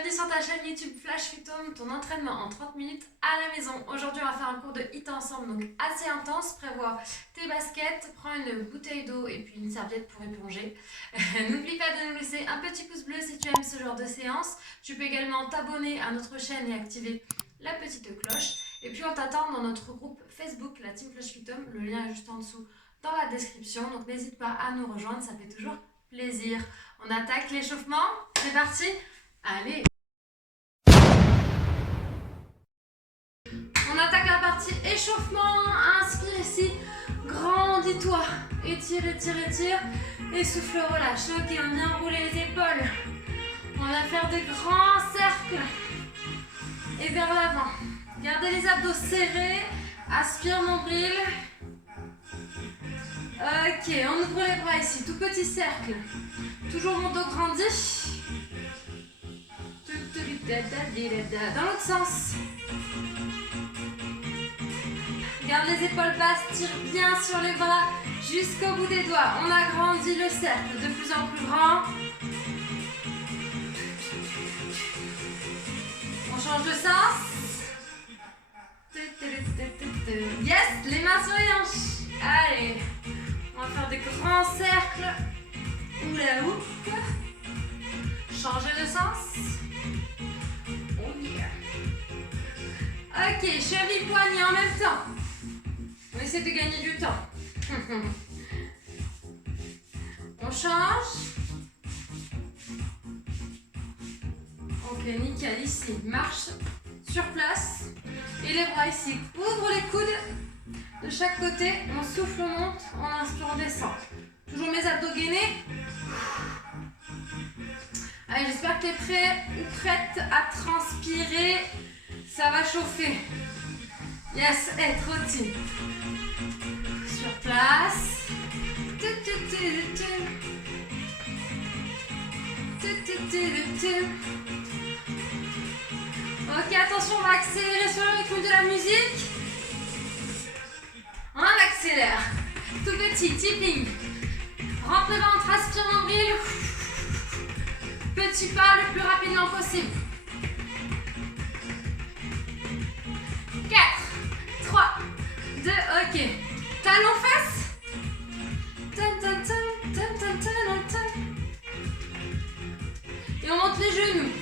Bienvenue sur ta chaîne YouTube Flash Phytome, ton entraînement en 30 minutes à la maison. Aujourd'hui, on va faire un cours de HIIT ensemble, donc assez intense. Prévois tes baskets, prends une bouteille d'eau et puis une serviette pour éponger. N'oublie pas de nous laisser un petit pouce bleu si tu aimes ce genre de séance. Tu peux également t'abonner à notre chaîne et activer la petite cloche. Et puis on t'attend dans notre groupe Facebook, la Team Flash Phytome. Le lien est juste en dessous dans la description. Donc n'hésite pas à nous rejoindre, ça fait toujours plaisir. On attaque l'échauffement. C'est parti. Allez. On attaque la partie échauffement. Inspire ici. Grandis-toi. Étire, étire, étire. Et souffle, relâche. Ok, on vient rouler les épaules. On va faire de grands cercles. Et vers l'avant. Gardez les abdos serrés. Aspire, nombril. Ok, on ouvre les bras ici. Tout petit cercle. Toujours mon dos grandi. Dans l'autre sens. Garde les épaules basses, tire bien sur les bras jusqu'au bout des doigts. On agrandit le cercle de plus en plus grand. On change de sens. Yes, les mains sur les hanches. Allez, on va faire des grands cercles. Oula, ouf. Changer de sens. Oh yeah. Ok, cheville, poignet en même temps. On essaie de gagner du temps. On change. Ok, nickel. Ici, marche sur place. Et les bras ici. Ouvre les coudes de chaque côté. On souffle, on monte. On inspire, on descend. Toujours mes abdos gainés. Allez, j'espère que tu es prêt ou prête à transpirer. Ça va chauffer. Yes, trottine. Sur place. Ok, attention, on va accélérer sur le rythme de la musique. On accélère. Tout petit, tipping. Rentre le ventre, aspire nombril. Petit pas le plus rapidement possible. 4, 3, 2, ok. Talons fesses. Et on monte les genoux.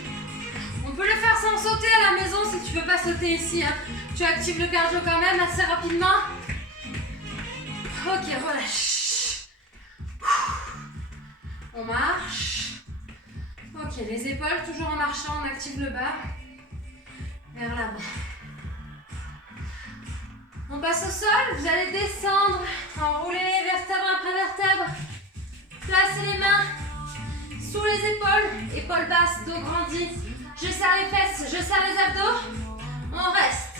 On peut le faire sans sauter à la maison si tu ne veux pas sauter ici. Hein. Tu actives le cardio quand même assez rapidement. Ok, relâche. On marche. Ok, les épaules, toujours en marchant, on active le bas. Vers l'avant. On passe au sol, vous allez descendre, enrouler vertèbre après vertèbre. Placez les mains sous les épaules, épaules basses, dos grandi. Je serre les fesses, je serre les abdos. On reste.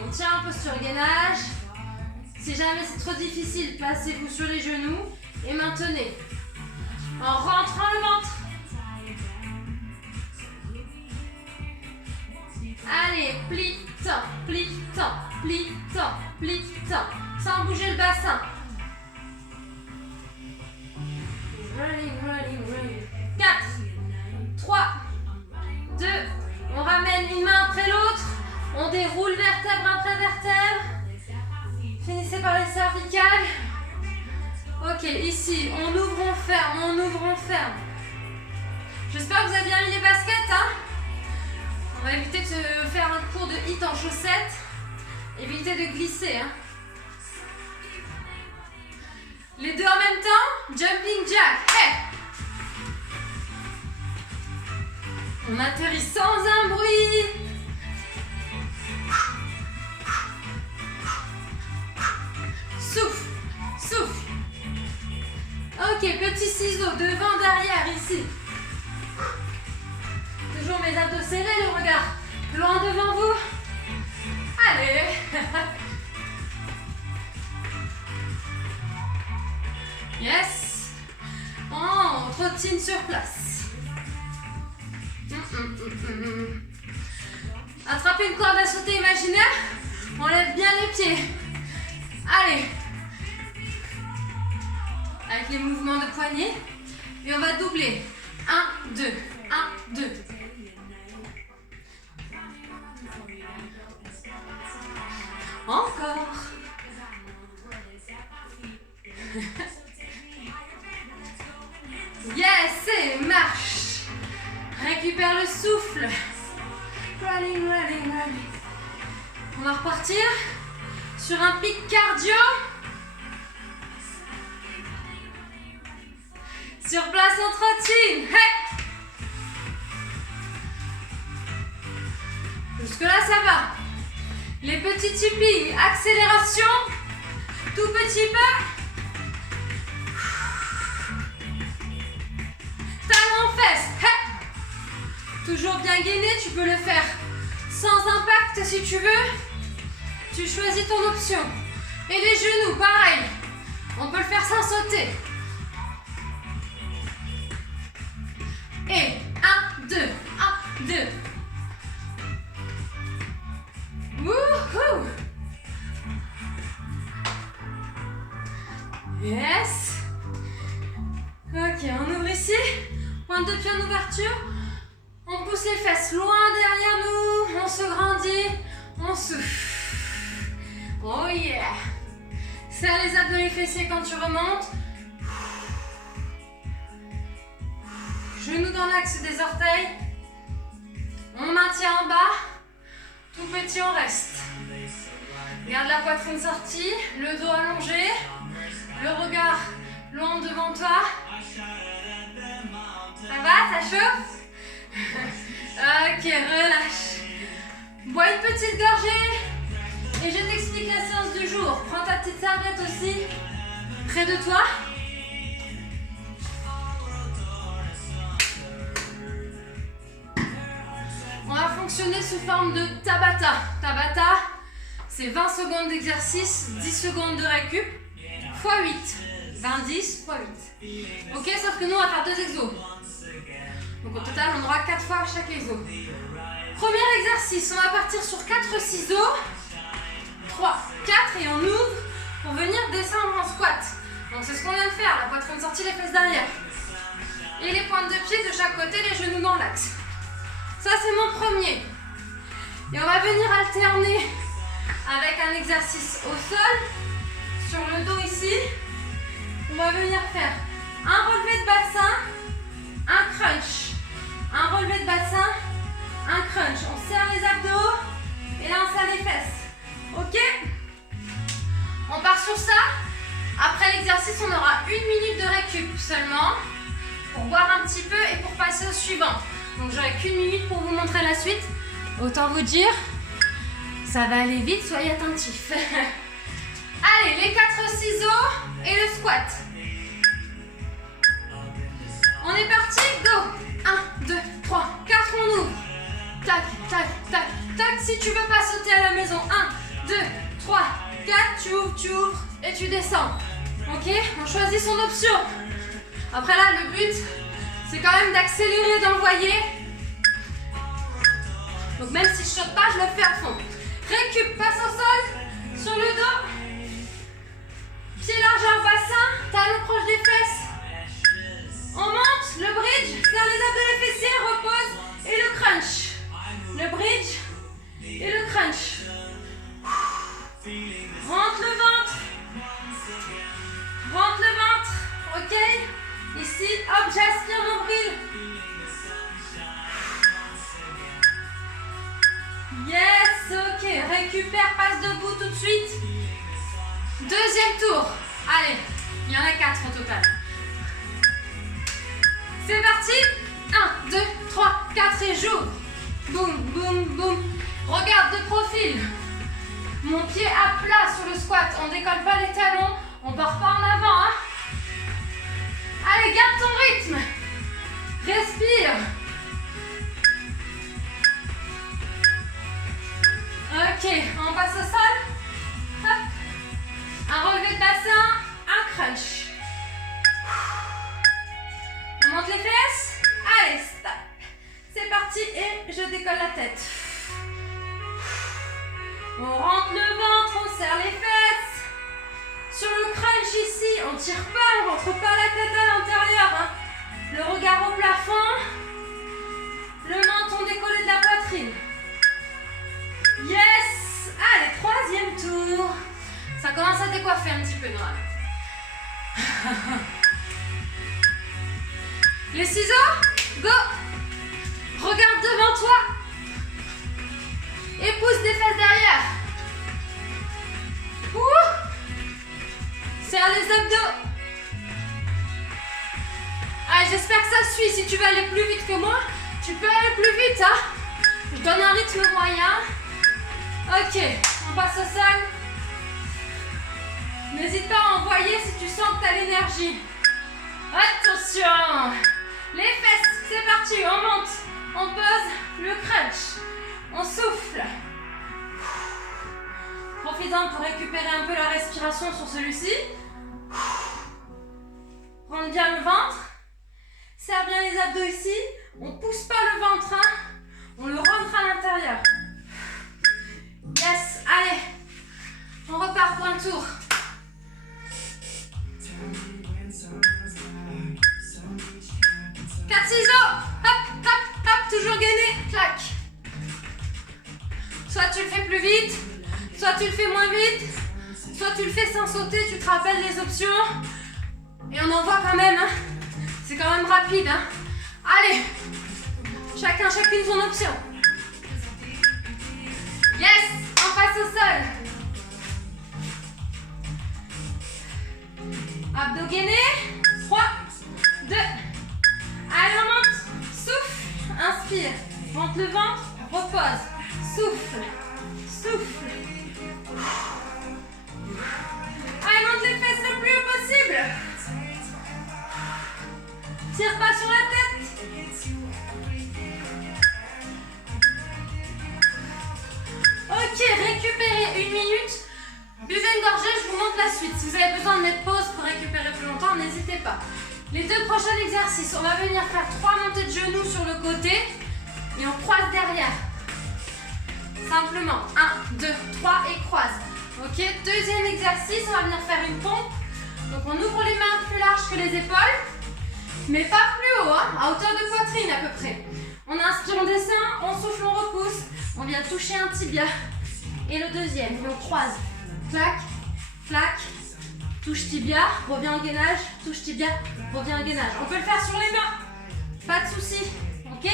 On tient en posture gainage. Si jamais c'est trop difficile, placez-vous sur les genoux et maintenez. En rentrant le ventre. Allez, plie-temps, plie-temps, plie-temps, plie-temps. Sans bouger le bassin. Rolling, rolling, rolling. 4, 3, 2. On ramène une main après l'autre. On déroule vertèbre après vertèbre. Finissez par les cervicales. Ok, ici, on ouvre, on ferme, on ouvre, on ferme. J'espère que vous avez bien mis les baskets, hein. On va éviter de faire un cours de HIIT en chaussettes. Évitez de glisser. Hein. Les deux en même temps. Jumping jack. Hey. On atterrit sans un bruit. Souffle. Souffle. Ok, petit ciseau devant, derrière, ici. Toujours mes abdos serrés, le regard loin devant vous. Allez. Yes. On trottine sur place. Attrapez une corde à sauter imaginaire. On lève bien les pieds. Allez. Avec les mouvements de poignet. Et on va doubler. 1, 2. 1, 2. récupère le souffle. Running, running, running. On va repartir sur un pic cardio. Sur place, on trottine. Hey! Jusque-là, ça va. Les petits tipping, accélération. Tout petit peu. Talon en fesses. Hey! Toujours bien gainé, tu peux le faire sans impact si tu veux. Tu choisis ton option. Et les genoux, pareil. On peut le faire sans sauter. Et 1, 2, 1, 2. Wouhou! Yes! Ok, on ouvre ici. Pointe de pied en ouverture. On pousse les fesses loin derrière nous. On se grandit. On souffle. Oh yeah! Serre les abdos, les fessiers quand tu remontes. Genoux dans l'axe des orteils. On maintient en bas. Tout petit, on reste. Garde la poitrine sortie, le dos allongé, le regard loin devant toi. Ça va, ça chauffe? Ok, relâche. Bois une petite gorgée et je t'explique la séance du jour. Prends ta petite serviette aussi, près de toi. On va fonctionner sous forme de Tabata. Tabata, c'est 20 secondes d'exercice, 10 secondes de récup, x 8. 20, 10, x 8. Ok, sauf que nous, on va faire 2 exos. Donc au total, on aura 4 fois chaque exo. Premier exercice, on va partir sur 4 ciseaux. 3, 4 et on ouvre pour venir descendre en squat. Donc c'est ce qu'on vient de faire, la poitrine sortie, les fesses derrière. Et les pointes de pied de chaque côté, les genoux dans l'axe. Ça, c'est mon premier. Et on va venir alterner avec un exercice au sol, sur le dos ici. On va venir faire un relevé de bassin, un crunch. Un relevé de bassin, un crunch. On serre les abdos et là, on serre les fesses. Ok? On part sur ça. Après l'exercice, on aura 1 minute de récup seulement pour boire un petit peu et pour passer au suivant. Donc j'aurai qu'1 minute pour vous montrer la suite. Autant vous dire, ça va aller vite, soyez attentifs. Allez, les 4 ciseaux et le squat. On est parti, go! 1, 2, 3, 4, on ouvre. Tac, tac, tac, tac. Si tu veux pas sauter à la maison, 1, 2, 3, 4, tu ouvres et tu descends. Ok? On choisit son option. Après là, le but, c'est quand même d'accélérer, d'envoyer. Donc même si je saute pas, je le fais à fond. Récup, passe au sol, sur le dos. Pied largeur bassin, talon proche des fesses. On monte, le bridge, serre les abdos, les fessiers, repose et le crunch. Le bridge et le crunch. Rentre le ventre. Rentre le ventre, ok? Ici, hop, j'aspire mon nombril. Yes, ok. Récupère, passe debout tout de suite. Deuxième tour. Allez, il y en a 4 au total. C'est parti. 1, 2, 3, 4 et j'ouvre. Boum, boum, boum. Regarde de profil. Mon pied à plat sur le squat. On décolle pas les talons. On part pas en avant, hein. Allez, garde ton rythme. Respire. Ok, on passe au sol. Hop. Un relevé de bassin, un crunch. On monte les fesses. Allez, stop. C'est parti et je décolle la tête. On rentre le ventre, on serre les fesses. Sur le crunch ici, on tire pas, on rentre pas la tête à l'intérieur. Hein. Le regard au plafond. Le menton décollé de la poitrine. Yes! Allez, troisième tour. Ça commence à décoiffer un petit peu, Noël. Les ciseaux, go! Tu peux aller plus vite, hein. Je donne un rythme moyen. Ok, on passe au sol. N'hésite pas à envoyer si tu sens que tu as l'énergie. Attention. Les fesses, c'est parti, on monte. On pose le crunch. On souffle. Profitons pour récupérer un peu la respiration sur celui-ci. Prendre bien le ventre. Serre bien les abdos ici. On pousse pas le ventre, hein. On le rentre à l'intérieur. Yes, allez. On repart pour un tour. 4 ciseaux. Hop, hop, hop. Toujours gainé. Clac. Soit tu le fais plus vite, soit tu le fais moins vite, soit tu le fais sans sauter, tu te rappelles les options. Et on en voit quand même, hein. C'est quand même rapide, hein. Allez, chacune son option. Yes, on passe au sol. Abdos gainés. 3, 2. Allez, on monte. Souffle, inspire. Monte le ventre, repose. Souffle, souffle. Allez, monte les fesses le plus haut possible. Tire pas sur la tête. Ok, récupérez 1 minute. Buvez une gorgée, je vous montre la suite. Si vous avez besoin de mettre pause pour récupérer plus longtemps, n'hésitez pas. Les 2 prochains exercices, on va venir faire 3 montées de genoux sur le côté et on croise derrière. Simplement, 1, 2, 3 et croise. Ok, deuxième exercice, on va venir faire une pompe. Donc on ouvre les mains plus larges que les épaules, mais pas plus haut, hein, à hauteur de poitrine à peu près. On inspire, on descend, on souffle, on repousse. On vient toucher un tibia. Et le deuxième, et on croise. Clac, clac, touche tibia, reviens en gainage, touche tibia, reviens en gainage. On peut le faire sur les mains, pas de souci, ok?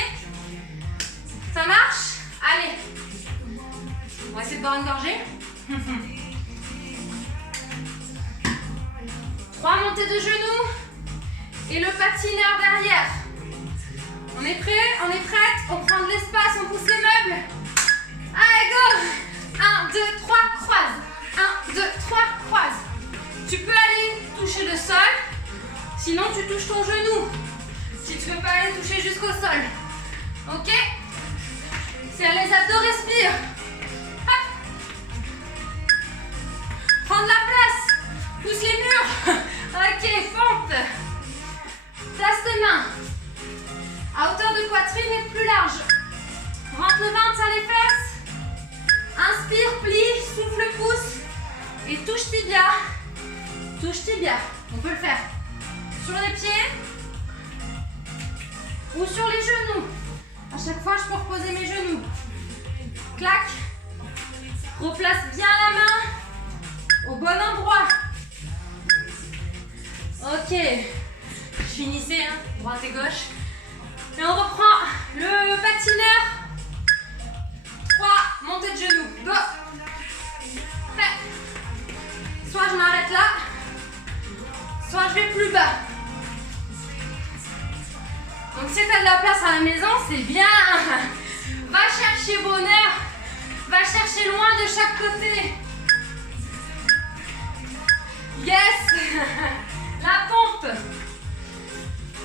Ça marche? Allez, on va essayer de boire une gorgée. 3 montées de genoux et le patineur derrière. On est prêt? On est prête? On prend de l'espace, on pousse les meubles. Allez, go! 1, 2, 3, croise. 1, 2, 3, croise. Tu peux aller toucher le sol, sinon tu touches ton genou. Si tu ne veux pas aller toucher jusqu'au sol. Ok? Serre les abdos, respire. Hop. Prends de la place. Pousse les murs. Ok, pompe. Place tes mains. À hauteur de poitrine et plus large. Rentre le ventre, serre les fesses. Inspire, plie, souffle, pousse. Et touche tibia. Touche tibia. On peut le faire sur les pieds ou sur les genoux. À chaque fois, je peux reposer mes genoux. Clac. Replace bien la main au bon endroit. Ok. Finissez, hein, droite et gauche. Et on reprend le patineur. 3 montées de genoux. Go. Prêt. Soit je m'arrête là, soit je vais plus bas. Donc si tu as de la place à la maison, c'est bien. Va chercher bonheur. Va chercher loin de chaque côté. Yes. La pompe.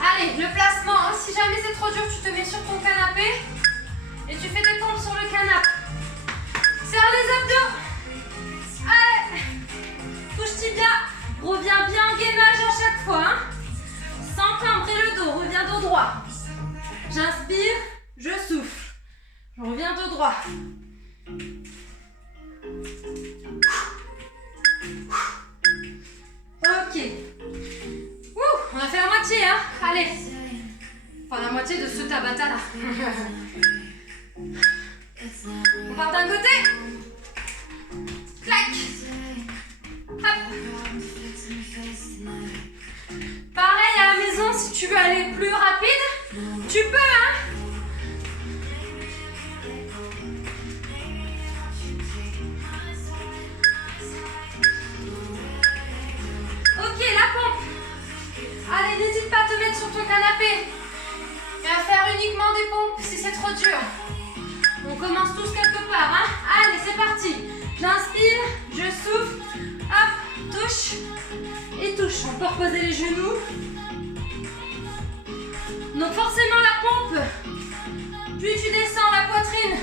Allez, le placement. Si jamais c'est trop dur, tu te mets sur ton canapé et tu fais des pompes sur le canapé. Serre les abdos. Allez. Touche tibia. Reviens bien en gainage à chaque fois. Hein. Sans cambrer le dos. Reviens dos droit. J'inspire, je souffle. Je reviens dos droit. Ok. On a fait la moitié, hein. Allez. Enfin, la moitié de ce tabata là. On part d'un côté. Clac. Hop. Pareil à la maison, si tu veux aller plus rapide, tu peux, hein. Ok, la pompe. Allez, n'hésite pas à te mettre sur ton canapé et à faire uniquement des pompes trop dur. On commence tous quelque part, hein. Allez, c'est parti. J'inspire, je souffle. Hop, touche et touche. On peut reposer les genoux. Donc forcément la pompe, plus tu descends la poitrine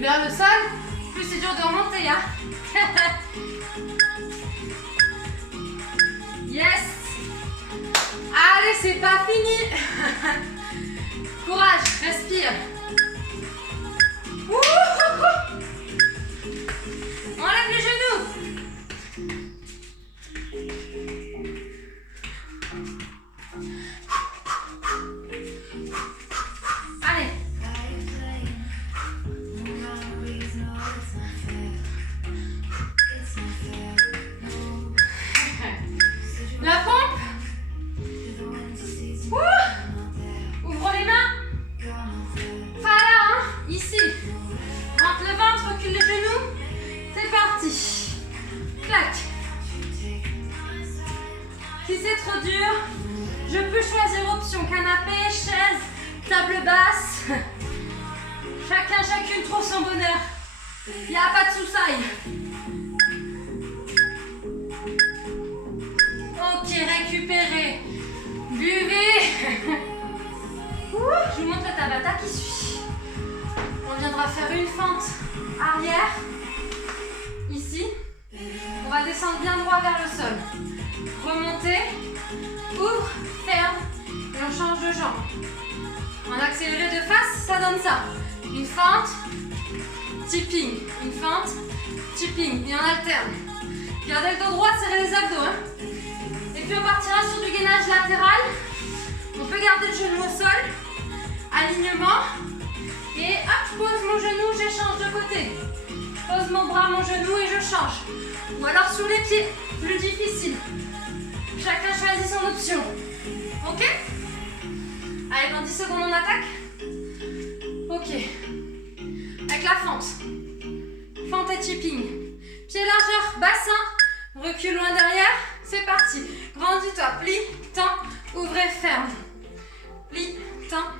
vers le sol, plus c'est dur de remonter, hein. Yes. Allez, c'est pas fini. Courage, respire. Enlève les genoux. Allez. La pompe. Ouvre les mains. Pas là, hein. Ici. Rentre le ventre, recule les genoux. C'est parti. Clac. Si c'est trop dur, je peux choisir option canapé, chaise, table basse. Chacune trouve son bonheur. Il n'y a pas de sous-saille. Ok, récupérez. Buvez. Je vous montre la Tabata qui suit. On viendra faire une fente arrière. Ici. On va descendre bien droit vers le sol. Remonter. Ouvre, ferme. Et on change de jambe. En accéléré de face, ça donne ça. Une fente, tipping. Une fente, tipping. Et on alterne. Gardez le dos droit, serrez les abdos. Hein. Et puis on partira sur du gainage latéral. On peut garder le genou au sol. Alignement. Et hop, je pose mon genou, j'échange de côté. Je pose mon bras, mon genou et je change. Ou alors sur les pieds, plus difficile. Chacun choisit son option. Ok? Allez, dans 10 secondes, on attaque. Ok. Avec la fente. Fente et tipping. Pied largeur, bassin. Recule loin derrière. C'est parti. Grandis-toi. Plie, tends, ouvrez, ferme. Plie, tends.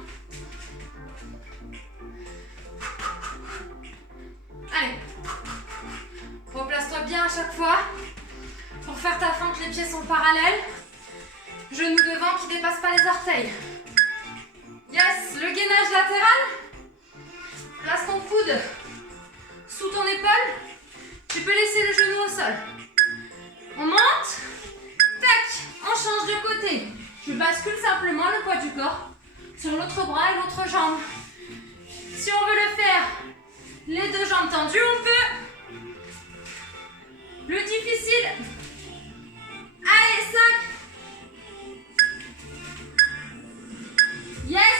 Allez. Replace-toi bien à chaque fois. Pour faire ta fente, les pieds sont parallèles. Genoux devant qui ne dépassent pas les orteils. Yes, le gainage latéral. Place ton coude sous ton épaule. Tu peux laisser le genou au sol. On monte. Tac, on change de côté. Je bascule simplement le poids du corps sur l'autre bras et l'autre jambe. Si on veut le faire, les deux jambes tendues, on peut. Le difficile. Allez, 5. Yes.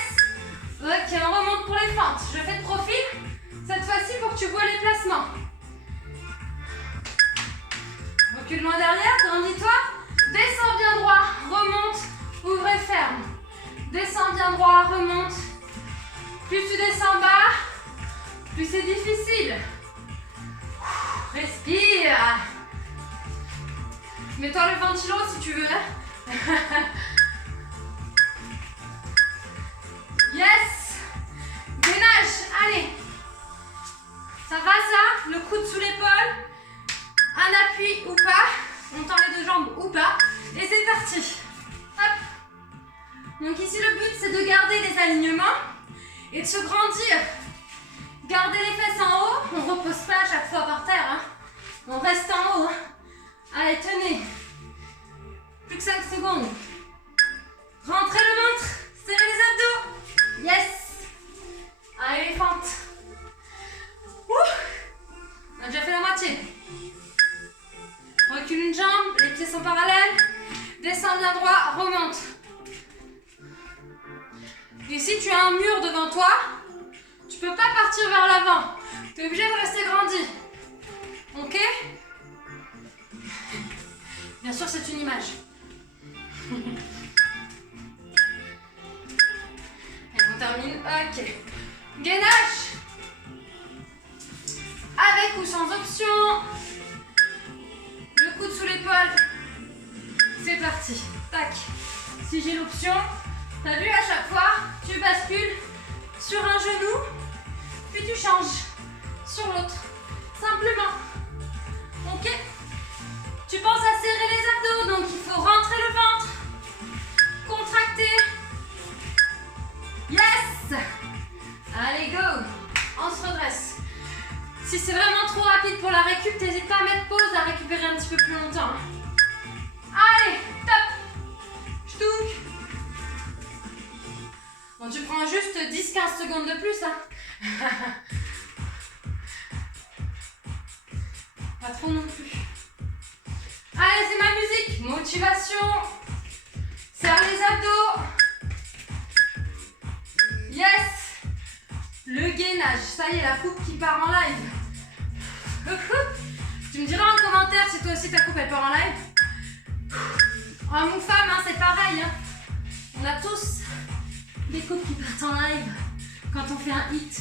Ok, on remonte pour les fentes. Je fais de profil. Cette fois-ci pour que tu vois les placements. Recule loin derrière, grandis-toi. Descends bien droit, remonte, ouvre et ferme. Descends bien droit, remonte. Plus tu descends bas, plus c'est difficile. Respire. Mets-toi le ventilo si tu veux. Yes. Gainage, allez. Ça va ça? Le coude sous l'épaule. Un appui ou pas. On tend les deux jambes ou pas. Et c'est parti. Hop. Donc ici le but c'est de garder les alignements et de se grandir. Gardez les fesses en haut. On ne repose pas à chaque fois par terre. Hein. On reste en haut. Allez, tenez. Plus que 5 secondes. Rentrez le ventre. Serrez les abdos. Yes. Allez, les fentes. On a déjà fait la moitié. Recule une jambe, les pieds sont parallèles. Descends bien droit, remonte. Et si tu as un mur devant toi, tu peux pas partir vers l'avant. Tu es obligé de rester grandi. Ok? Bien sûr, c'est une image. Et on termine. Ok. Gainage. Avec ou sans option. Le coude sous l'épaule. C'est parti. Tac. Si j'ai l'option, t'as vu à chaque fois, tu bascules sur un genou Allez, go. On se redresse. Si c'est vraiment trop rapide pour la récup, n'hésite pas à mettre pause, à récupérer un petit peu plus longtemps. Allez, top. J'touque. Bon, tu prends juste 10-15 secondes de plus. Hein. Pas trop non plus. Allez, c'est ma musique. Motivation. Serre les abdos. Yes. Le gainage. Ça y est, la coupe qui part en live. Tu me diras en commentaire si toi aussi ta coupe elle part en live. Homme ou femme, hein, c'est pareil. Hein. On a tous des coupes qui partent en live quand on fait un hit.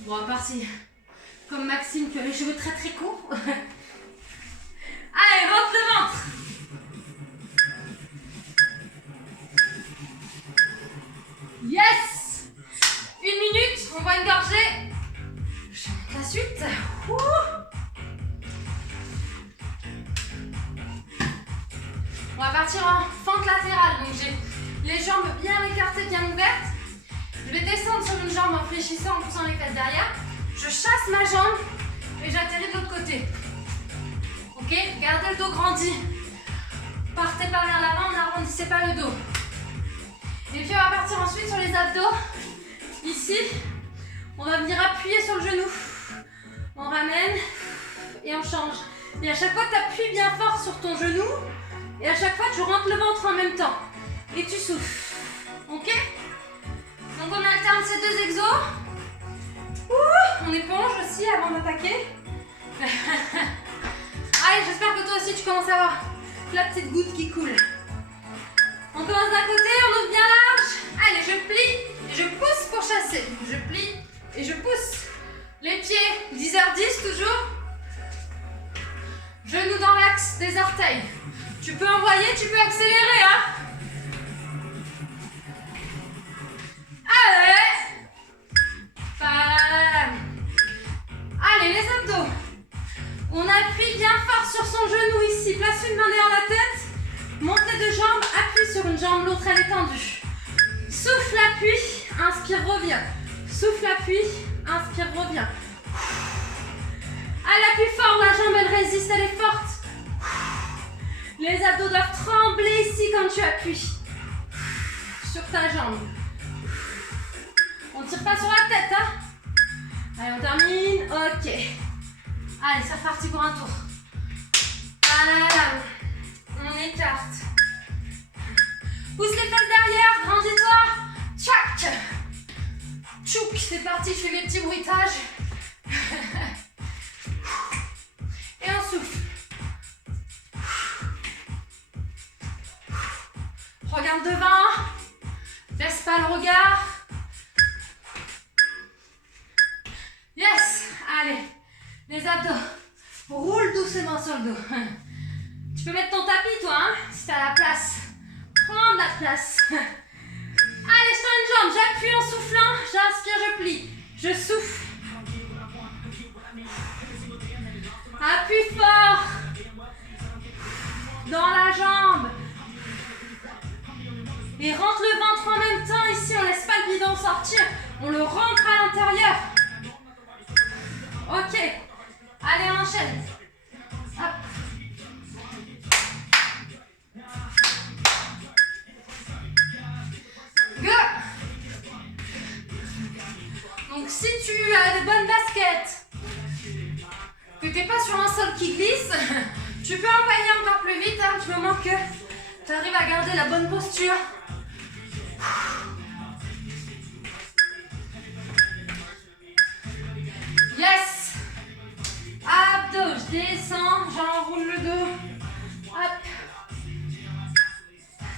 Bon, à part si, comme Maxime, tu as les cheveux très très courts. Allez, rentre le ventre. Yes. 1 minute, on va une gorgée. Je monte la suite. Ouh. On va partir en fente latérale. Donc j'ai les jambes bien écartées, bien ouvertes. Je vais descendre sur une jambe en fléchissant, en poussant les fesses derrière. Je chasse ma jambe et j'atterris de l'autre côté. Ok, gardez le dos grandi. Partez pas vers l'avant, n'arrondissez pas le dos. Et puis on va partir ensuite sur les abdos. Ici, on va venir appuyer sur le genou. On ramène et on change. Et à chaque fois, tu appuies bien fort sur ton genou. Et à chaque fois, tu rentres le ventre en même temps. Et tu souffles. Ok? Donc on alterne ces deux exos. Ouh, on éponge aussi avant d'attaquer. Allez, j'espère que toi aussi tu commences à avoir la petite goutte qui coule. On commence d'un côté, on ouvre bien large. Allez, je plie et je pousse pour chasser. Je plie et je pousse. Les pieds, 10h10 toujours. Genoux dans l'axe des orteils. Tu peux envoyer, tu peux accélérer, hein. Allez. Bam. Allez, les abdos. On appuie bien fort sur son genou ici. Place une main derrière la tête. Monte les deux jambes, appuie sur une jambe, l'autre elle est tendue. Souffle, appuie, inspire, reviens. Souffle, appuie, inspire, reviens. Allez, appuie fort, la jambe elle résiste, elle est forte. Les abdos doivent trembler ici quand tu appuies sur ta jambe. On ne tire pas sur la tête, hein. Allez, on termine. Ok. Allez, c'est reparti pour un tour. Voilà. On écarte. Pousse les fesses derrière, grandis-toi. Tchac. Tchouk, c'est parti, je fais mes petits bruitages. Et on souffle. Regarde devant. Baisse pas le regard. Yes. Allez, les abdos. Roule doucement sur le dos. Tu peux mettre ton tapis, toi, hein, si t'as la place. Prends de la place. Allez, je tends une jambe, j'appuie en soufflant, j'inspire, je plie. Je souffle. Appuie fort. Dans la jambe. Et rentre le ventre en même temps. Ici, on laisse pas le bidon sortir. On le rentre à l'intérieur. Ok. Allez, on enchaîne. Hop. Go. Donc si tu as de bonnes baskets, que tu n'es pas sur un sol qui glisse, tu peux envoyer encore plus vite, hein, du moment que tu arrives à garder la bonne posture. Yes. Abdos, je descends, j'enroule le dos. Hop.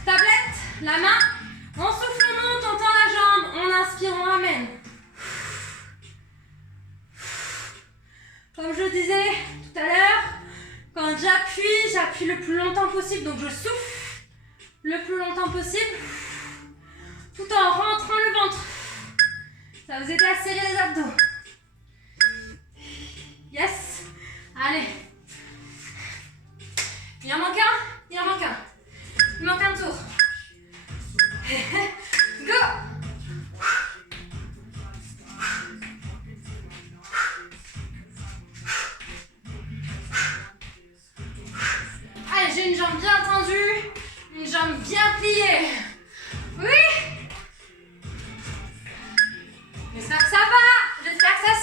Tablette, la main. On souffle, on monte, on tend la jambe. On inspire, on ramène. Comme je disais tout à l'heure, quand j'appuie le plus longtemps possible. Donc je souffle le plus longtemps possible, tout en rentrant le ventre. Ça vous aide à serrer les abdos. Yes. Allez. Il en manque un. Il en manque un. Il manque un tour. Go.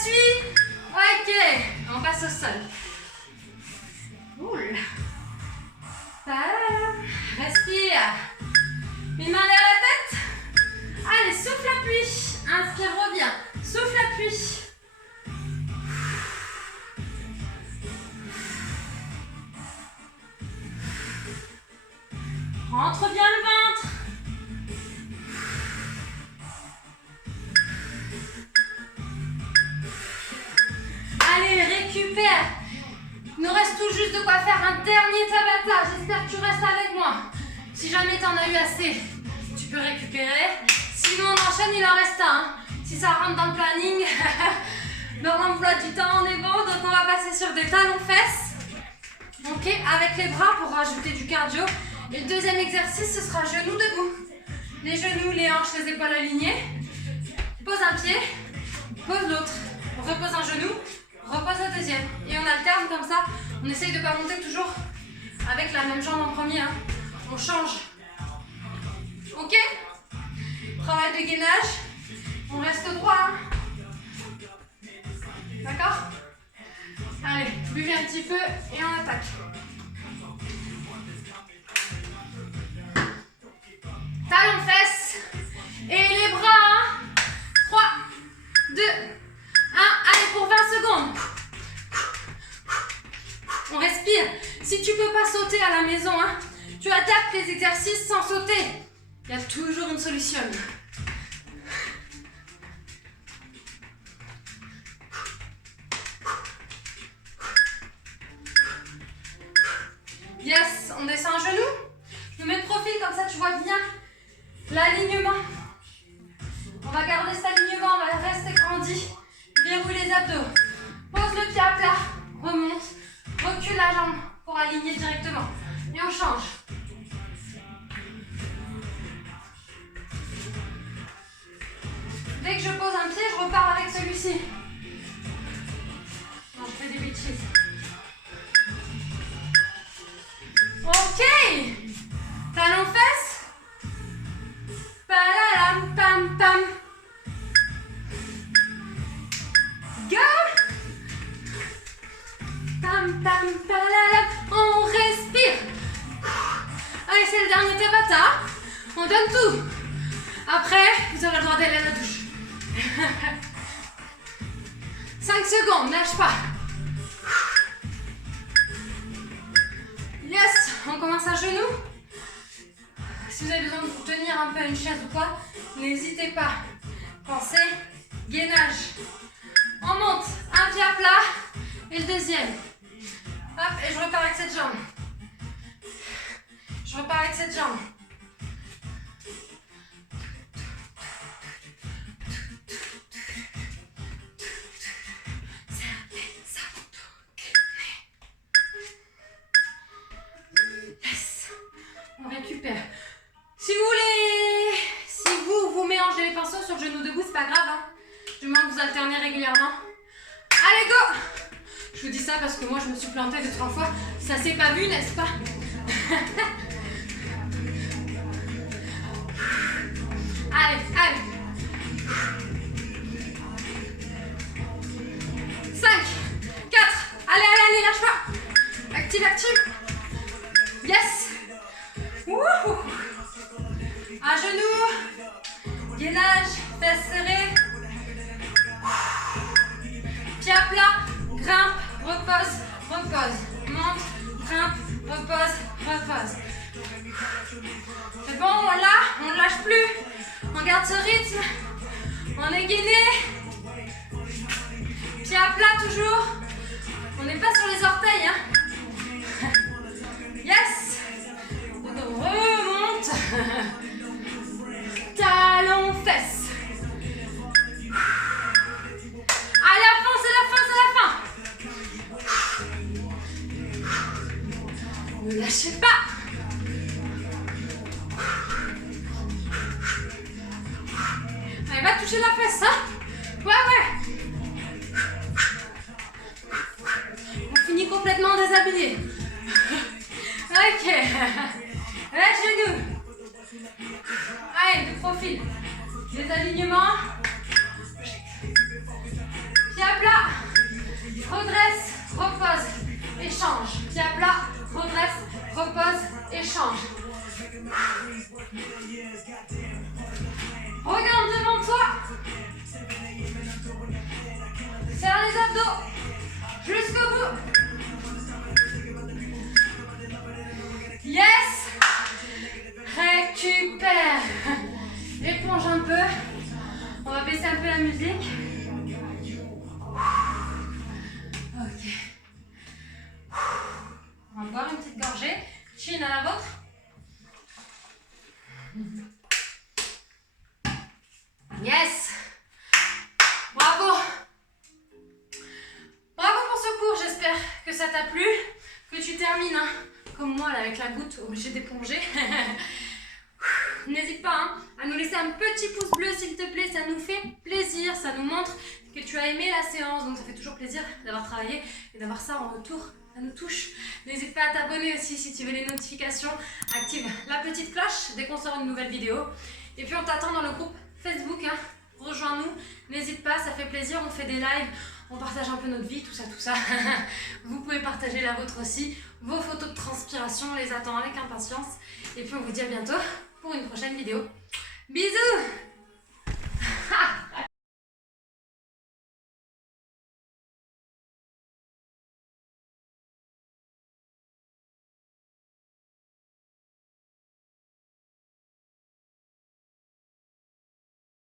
suis. Ok, on passe au sol. Oula. Respire. Une main derrière la tête. Allez, souffle, appuie. Inspire, reviens. Souffle, appuie. Rentre bien le ventre. Allez, récupère. Il nous reste tout juste de quoi faire un dernier Tabata. J'espère que tu restes avec moi. Si jamais tu en as eu assez, tu peux récupérer. Sinon, on enchaîne, il en reste un. Si ça rentre dans le planning, dans l'emploi du temps, on est bon. Donc, on va passer sur des talons-fesses. Ok, avec les bras pour rajouter du cardio. Et le deuxième exercice, ce sera genoux debout. Les genoux, les hanches, les épaules alignées. Pose un pied, pose l'autre. Repose un genou, repose le deuxième. Et on alterne comme ça. On essaye de ne pas monter toujours avec la même jambe en premier. Hein. On change. Ok? Travail de gainage. On reste droit. Hein. D'accord? Allez, buvez un petit peu et on attaque. Talons fesses et les bras. 3, 2, 1. Allez, pour 20 secondes. On respire. Si tu peux pas sauter à la maison, hein, tu attaques les exercices sans sauter. Il y a toujours une solution. Yes, on descend un genou. Je me mets de profil comme ça tu vois bien l'alignement. On va garder cet alignement, on va rester grandi. Verrouille les abdos. Pose le pied à plat, remonte, recule la jambe pour aligner directement. Et on change. Dès que je pose un pied, je repars avec celui-ci. Non, je fais des bêtises. Ok. Talons fesses. Palalam pam pam. Go. Pam pam palalam. On respire. Allez, c'est le dernier Tabata. On donne tout. Après, vous aurez le droit d'aller à la douche. 5 secondes, lâche pas. Yes, on commence à genoux. Si vous avez besoin de vous tenir un peu à une chaise ou quoi, n'hésitez pas. Pensez, gainage. On monte, un pied à plat et le deuxième. Hop, et je repars avec cette jambe. Je repars avec cette jambe. Yes. On récupère. Si vous voulez, si vous mélangez les pinceaux sur le genou debout, c'est pas grave. Hein. Du moins que vous alternez régulièrement. Allez, go! Je vous dis ça parce que moi, je me suis plantée 2-3 fois. Ça s'est pas vu, n'est-ce pas? Allez, allez. 5, 4. Allez, allez, allez, lâche pas. Active, active. Yes. Wouhou. À genoux. Gainage, fesses serrées. Pied à plat. Grimpe, repose, repose. Monte, grimpe, repose, repose. C'est bon, on ne lâche plus. On garde ce rythme. On est gainé. Pied à plat toujours. On n'est pas sur les orteils. Hein. Yes. On remonte. Talons, fesses. À la fin, c'est la fin, c'est la fin. Ne lâchez pas. Elle va toucher la fesse, hein? Ouais, ouais. On finit complètement déshabillé. Ok. Les genoux. Allez, de profil. Les alignements. Pied à plat. change. Regarde devant toi. Serre les abdos jusqu'au bout. Yes. Récupère. Éponge un peu. On va baisser un peu la musique. Ok. On va boire une petite gorgée. Chin à la vôtre. Yes. Bravo. Bravo pour ce cours. J'espère que ça t'a plu. Que tu termines hein, comme moi là, avec la goutte obligée d'éponger. N'hésite pas à nous laisser un petit pouce bleu s'il te plaît, ça nous fait plaisir, ça nous montre que tu as aimé la séance, donc ça fait toujours plaisir d'avoir travaillé et d'avoir ça en retour, ça nous touche. N'hésite pas à t'abonner aussi si tu veux les notifications, active la petite cloche dès qu'on sort une nouvelle vidéo. Et puis on t'attend dans le groupe Facebook, hein. Rejoins-nous, n'hésite pas, ça fait plaisir, on fait des lives, on partage un peu notre vie, tout ça. Vous pouvez partager la vôtre aussi, vos photos de transpiration, on les attend avec impatience. Et puis on vous dit à bientôt pour une prochaine vidéo. Bisous.